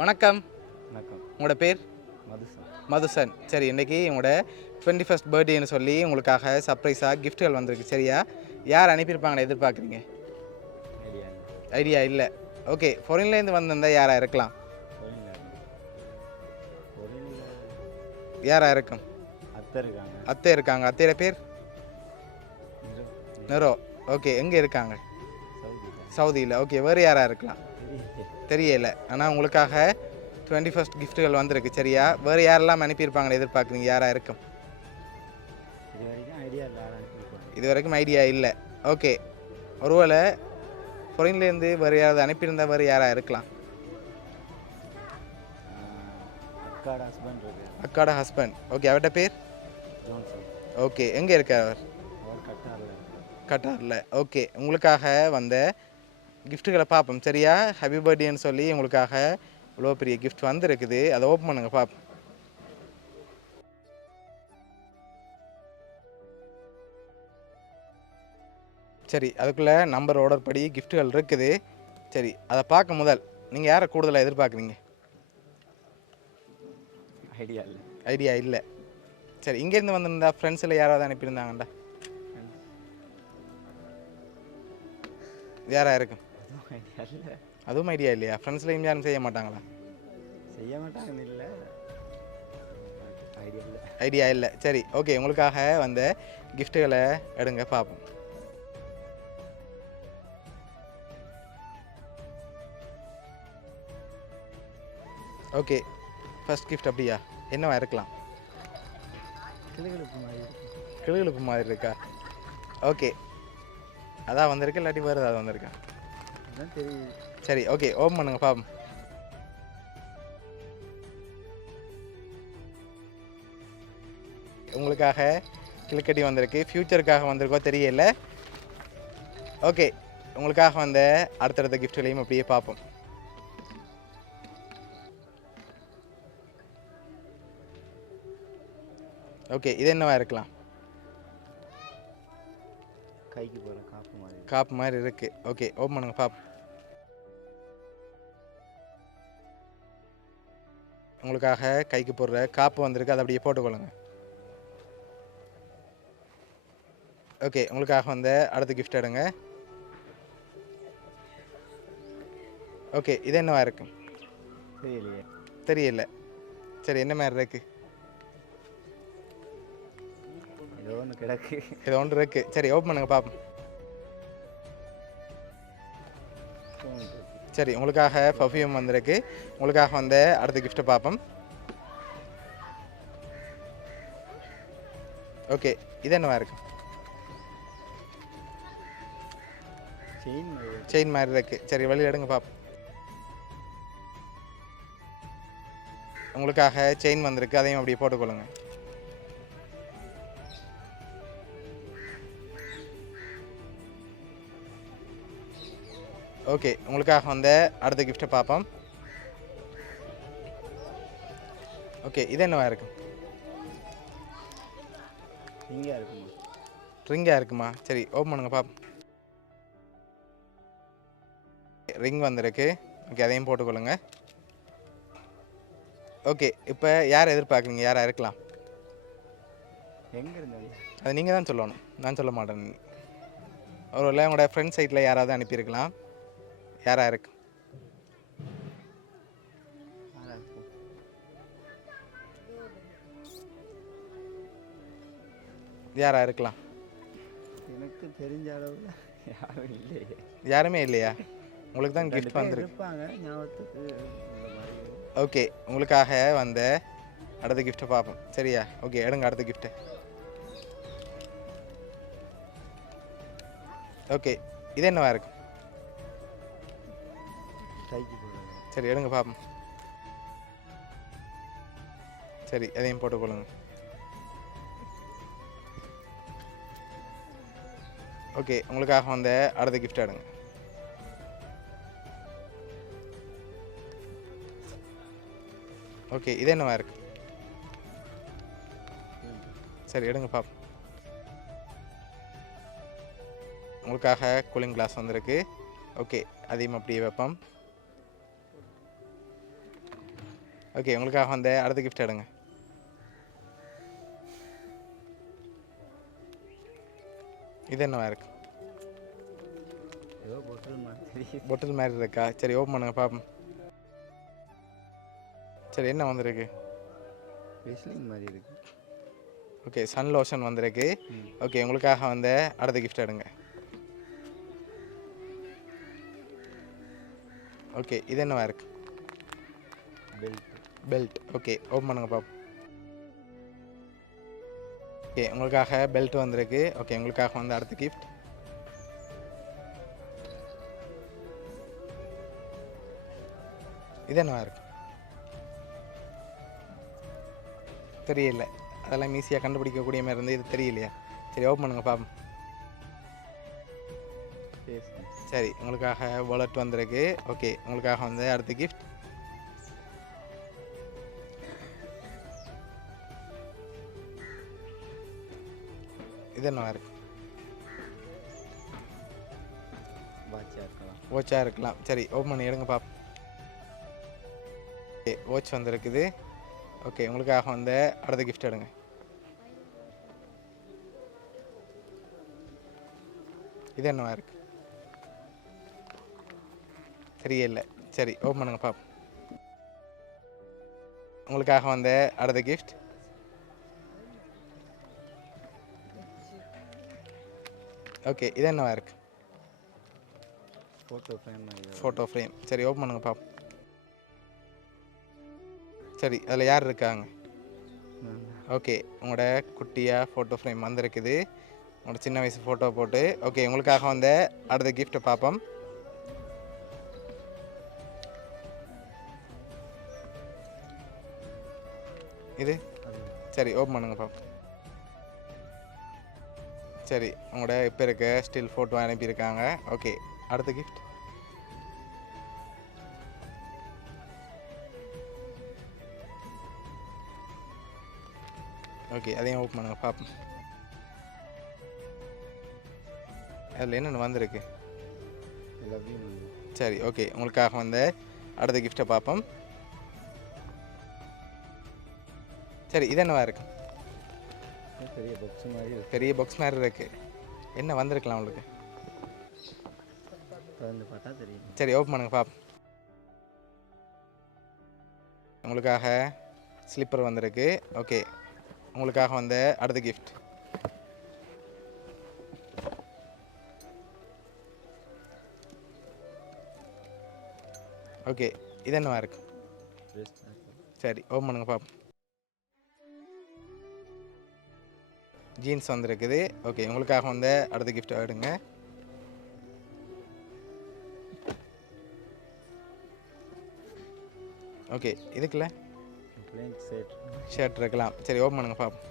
வணக்கம். வணக்கம். உங்களோட பேர்? மதுசன். மதுசன். சரி, இன்றைக்கி உங்களோட 21st பர்த்டேன்னு சொல்லி உங்களுக்காக சர்ப்ரைஸாக கிஃப்ட்டுகள் வந்திருக்கு. சரியா? யார் அனுப்பியிருப்பாங்கன்னு எதிர்பார்க்குறீங்க? ஐடியா இல்லை. ஐடியா இல்லை. ஓகே, ஃபாரின்லேருந்து வந்திருந்தால் யாராக இருக்கலாம்? பொருளில் யாராக இருக்கும்? அத்தை இருக்காங்க. அத்தை இருக்காங்க. அத்தையோட பேர்? நெரோ. ஓகே, எங்கே இருக்காங்க? சவுதியில். ஓகே, வேறு யாராக இருக்கலாம்? தெரியல. ஆனால் உங்களுக்காக 21st கிஃப்ட்டுகள் வந்திருக்கு. சரியா? வேறு யாரெல்லாம் அனுப்பியிருப்பாங்கன்னு எதிர்பார்க்குறீங்க? யாராக இருக்கும்? இது வரைக்கும் ஐடியா இல்லை. ஓகே, ஒருவேளை ஃபாரின்லேருந்து வேறு யாராவது அனுப்பியிருந்தால் வேறு யாராக இருக்கலாம்? அக்காட ஹஸ்பண்ட். ஓகே, அவர்கிட்ட பேர்? ஓகே, எங்கே இருக்கார் அவர்? கட்டாரில். ஓகே, உங்களுக்காக வந்த கிஃப்ட்டுகளை பார்ப்போம். சரியா? ஹாப்பி பர்த்டேன்னு சொல்லி உங்களுக்காக இவ்வளோ பெரிய கிஃப்ட் வந்துருக்குது. அதை ஓப்பன் பண்ணுங்கள் பார்ப்போம். சரி, அதுக்குள்ளே நம்பர் ஆர்டர் படி கிஃப்ட்டுகள் இருக்குது. சரி, அதை பார்க்க முதல் நீங்கள் யாரை கூடுதலாக எதிர்பார்க்குறீங்க? ஐடியா இல்லை. சரி, இங்கேருந்து வந்திருந்தா ஃப்ரெண்ட்ஸில் யாராவது அனுப்பியிருந்தாங்கண்டா? யாராக இருக்கும்? அதுவும் ஐடியா இல்லையா? ஃப்ரெண்ட்ஸ்லையும் யாரும் செய்ய மாட்டாங்களா? இல்லை. ஐடியா இல்லை. சரி, ஓகே, உங்களுக்காக வந்த கிஃப்ட்டுகளை எடுங்க பார்ப்போம். ஓகே, ஃபர்ஸ்ட் கிஃப்ட் அப்படியா? என்னவா இருக்கலாம்? கிளுகிழப்பு மாதிரி இருக்கா? ஓகே, அதான் வந்திருக்கு, இல்லாட்டி வேறு ஏதாவது வந்திருக்கா? சரி, ஓகே, ஓப்பன் பண்ணுங்க பாப்போம். உங்களுக்காக கிளிக்கட்டி வந்திருக்கு. ஃப்யூச்சருக்காக வந்திருக்கோ தெரியல. ஓகே, உங்களுக்காக வந்த அடுத்தடுத்த கிஃப்ட்களையும் அப்படியே பார்ப்போம். ஓகே, இது என்னவா இருக்கலாம்? கைக்கு போகிற காப்பு மாதிரி இருக்குது. ஓகே, ஓப்பன் பண்ணுங்க பாப்போம். உங்களுக்காக கைக்கு போடுற காப்பு வந்திருக்கு. அதை அப்படியே போட்டுக்கொள்ளுங்க. ஓகே, உங்களுக்காக வந்த அடுத்த கிஃப்ட் எடுங்க. ஓகே, இது என்னவா இருக்கும்? தெரியல. சரி, என்ன மாதிரி இருக்கு? ஏதோ ஒன்று இருக்கு. சரி, ஓப்பன் பண்ணுங்க பாப்போம். சரி, உங்களுக்காக பர்ஃப்யூம் வந்திருக்கு. உங்களுக்காக வந்த அடுத்த கிஃப்ட்டை பார்ப்போம். ஓகே, இது என்னவா இருக்கும்? செயின் மாதிரி இருக்கு. சரி, வெளியில் எடுங்க பார்ப்போம். உங்களுக்காக செயின் வந்திருக்கு. அதையும் அப்படியே போட்டுக்கொள்ளுங்க. ஓகே, உங்களுக்காக வந்த அடுத்த கிஃப்ட்டை பார்ப்போம். ஓகே, இது என்னவா இருக்கும்? ரிங்காக இருக்குமா? சரி, ஓப்பன் பண்ணுங்க பார்ப்போம். ரிங் வந்திருக்கு. ஓகே, அதையும் போட்டுக்கொள்ளுங்க. ஓகே, இப்போ யாரை எதிர்பார்க்குறீங்க? யாராக இருக்கலாம்? அது நீங்கள் தான் சொல்லணும், நான் சொல்ல மாட்டேன். ஒருவேளை உங்களோட ஃப்ரெண்ட் சைட்டில் யாராவது அனுப்பியிருக்கலாம். யாராக இருக்கு? யாராக இருக்கலாம்? எனக்கு தெரிஞ்ச அளவில் யாரும் இல்லையே. யாருமே இல்லையா? உங்களுக்கு தான் கிஃப்ட் வந்துருக்கு. ஓகே, உங்களுக்காக வந்த அடுத்த கிஃப்ட்டை பார்ப்போம். சரியா? ஓகே, எடுங்க அடுத்த கிஃப்ட்டு. ஓகே, இது என்னவா இருக்கும்? சரி, எடுங்க பார்ப்போம். சரி, எதையும் போட்டுக்கொள்ளுங்க. ஓகே, உங்களுக்காக வந்த அடுத்த கிஃப்ட் எடுங்க. ஓகே, இது என்னவா இருக்கு? சரி, எடுங்க பாப்போம். உங்களுக்காக கூலிங் கிளாஸ் வந்திருக்கு. ஓகே, அதையும் அப்படியே வைப்போம். ஓகே உங்களுக்காக வந்த அடுத்த கிஃப்ட் எடுங்க. இது என்னவா இருக்கு? ஏதோ பொட்டில் மாதிரி பொட்டில் மாதிரி இருக்கா? சரி ஓப்பன் பண்ணுங்க பார்ப்போம். சரி என்ன வந்திருக்கு? வெஸ்லிங் மாதிரி இருக்கு. ஓகே சன் லோஷன் வந்திருக்கு. ஓகே உங்களுக்காக வந்த அடுத்த கிஃப்ட் எடுங்க. ஓகே இது என்னவா இருக்கு? பெல்ட். பெல்ட். ஓகே ஓப்பன் பண்ணுங்க பார்ப்போம். ஓகே உங்களுக்காக பெல்ட் வந்திருக்கு. ஓகே உங்களுக்காக வந்து அடுத்த கிஃப்ட். இது என்னவா இருக்கு? தெரியல. அதெல்லாம் ஈஸியாக கண்டுபிடிக்கக்கூடிய மாதிரி இருந்து இது தெரியலையா? சரி ஓப்பன் பண்ணுங்க பார்ப்போம். சரி உங்களுக்காக வாலெட் வந்திருக்கு. ஓகே உங்களுக்காக வந்து அடுத்த கிஃப்ட். இது என்னவா இருக்கு? வாட்சாக இருக்கலாம். சரி ஓப்பன் பண்ணி எடுங்க பார்ப்போம். ஓகே வாட்ச் வந்துருக்குது. ஓகே உங்களுக்காக வந்து அடுத்த கிஃப்ட் எடுங்க. இது என்னவா இருக்கு? தெரியல. சரி ஓப்பன் பண்ணுங்க பாப்போம். உங்களுக்காக வந்து அடுத்த கிஃப்ட். ஓகே இது என்னவா இருக்கு? Photo frame. சரி ஓப்பன் பண்ணுங்க பாப்போம். சரி அதில் யார் இருக்காங்க? ஓகே உங்களோட குட்டியாக ஃபோட்டோ ஃப்ரேம் வந்திருக்குது. உங்களோட சின்ன வயசு ஃபோட்டோ போட்டு. ஓகே உங்களுக்காக வந்து அடுத்த கிஃப்ட்டை பார்ப்போம். இது சரி ஓப்பன் பண்ணுங்க பாப்போம். சரி உங்களோட இப்போ இருக்க ஸ்டில் ஃபோட்டோ அனுப்பியிருக்காங்க. ஓகே அடுத்த கிஃப்ட். ஓகே அதையும் ஓப்பன் பண்ணுங்க பார்ப்போம். அதில் என்னென்ன வந்திருக்கு? சரி ஓகே உங்களுக்காக வந்து அடுத்த கிஃப்ட்டை பார்ப்போம். சரி இது என்னவா இருக்கு? பெரிய பாக்ஸ் மாதிரி இருக்கு. என்ன வந்திருக்கலாம் உங்களுக்கு? சரி ஓப்பன் பண்ணுங்க பார்ப்போம். உங்களுக்காக ஸ்லிப்பர் வந்திருக்கு. ஓகே உங்களுக்காக வந்து அடுத்த கிஃப்ட். ஓகே இது என்னவா இருக்கு? சரி ஓப்பன் பண்ணுங்க பார்ப்போம். ஜீன்ஸ் வந்திருக்குது. ஓகே உங்களுக்காக வந்து அடுத்த கிஃப்ட் எடுங்க. ஓகே இதுக்குள்ள ஷர்ட் இருக்கலாம். சரி ஓப்பன் பண்ணுங்க பார்ப்போம்.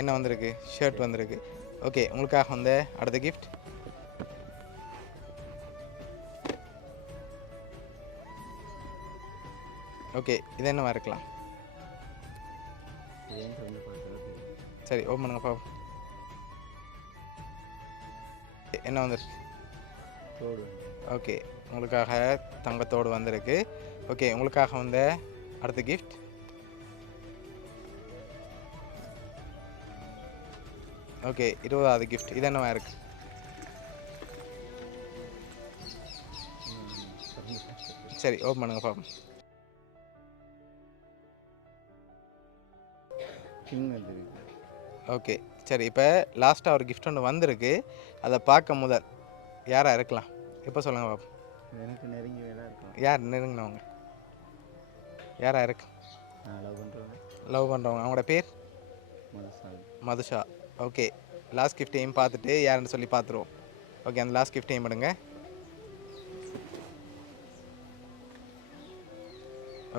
என்ன வந்திருக்கு? ஷர்ட் வந்திருக்கு. ஓகே உங்களுக்காக வந்து அடுத்த கிஃப்ட். ஓகே இது என்னவா இருக்கலாம்? சரி ஓப்பன் பண்ணுங்க பாப்போம். என்ன வந்திருக்கு? ஓகே உங்களுக்காக தங்கத்தோடு வந்திருக்கு. ஓகே உங்களுக்காக வந்து அடுத்த கிஃப்ட். Okay 20வது gift. இது என்னவா இருக்கு? சரி ஓப்பன் பண்ணுங்க பாப்போம். ஓகே சரி இப்போ லாஸ்ட்டாக ஒரு கிஃப்ட் ஒன்று வந்திருக்கு. அதை பார்க்க முதல் யாராக இருக்கலாம்? இப்போ சொல்லுங்கள் பாப்போம். எனக்கு நெருங்கி வேலை இருக்கும். யார் நெருங்கினவங்க? யாராக இருக்கு? லவ் பண்ணுறவங்க. அவங்களோட பேர்? மதுஷா. ஓகே லாஸ்ட் கிஃப்டையும் பார்த்துட்டு யாருன்னு சொல்லி பார்த்துருவோம். ஓகே அந்த லாஸ்ட் கிஃப்டையும் எடுங்க.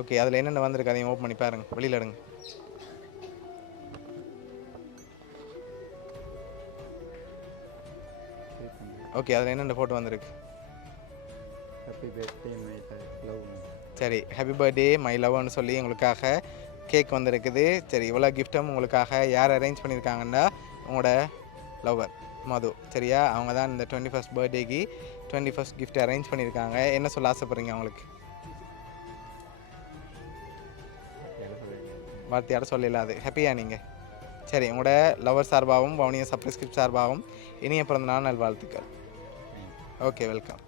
ஓகே அதில் என்னென்ன வந்திருக்கு அதையும் ஓப்பன் பண்ணி பாருங்கள். வெளியில் எடுங்க. ஓகே அதில் என்னென்ன ஃபோட்டோ வந்திருக்கு? சரி ஹாப்பி பர்த்டே மை லவ்னு சொல்லி உங்களுக்காக கேக் வந்திருக்குது. சரி இவ்வளோ கிஃப்ட்டும் உங்களுக்காக யார் அரேஞ்ச் பண்ணியிருக்காங்கன்னா உங்களோட லவ்வர் மது. சரியா அவங்க தான் இந்த 21st பர்த்டேக்கு 21st கிஃப்ட் அரேஞ்ச் பண்ணியிருக்காங்க. என்ன சொல்ல ஆசைப்படுறீங்க அவங்களுக்கு? வார்த்தையாட சொல்லலாது. ஹாப்பியா நீங்கள்? சரி, உங்களோட லவர் சார்பாகவும் வவுனியா சப்ரஸ்கிரிப்ட் சார்பாகவும் இனிய பிறந்த நாள் நல்வாழ்த்துக்கள். Okay, welcome.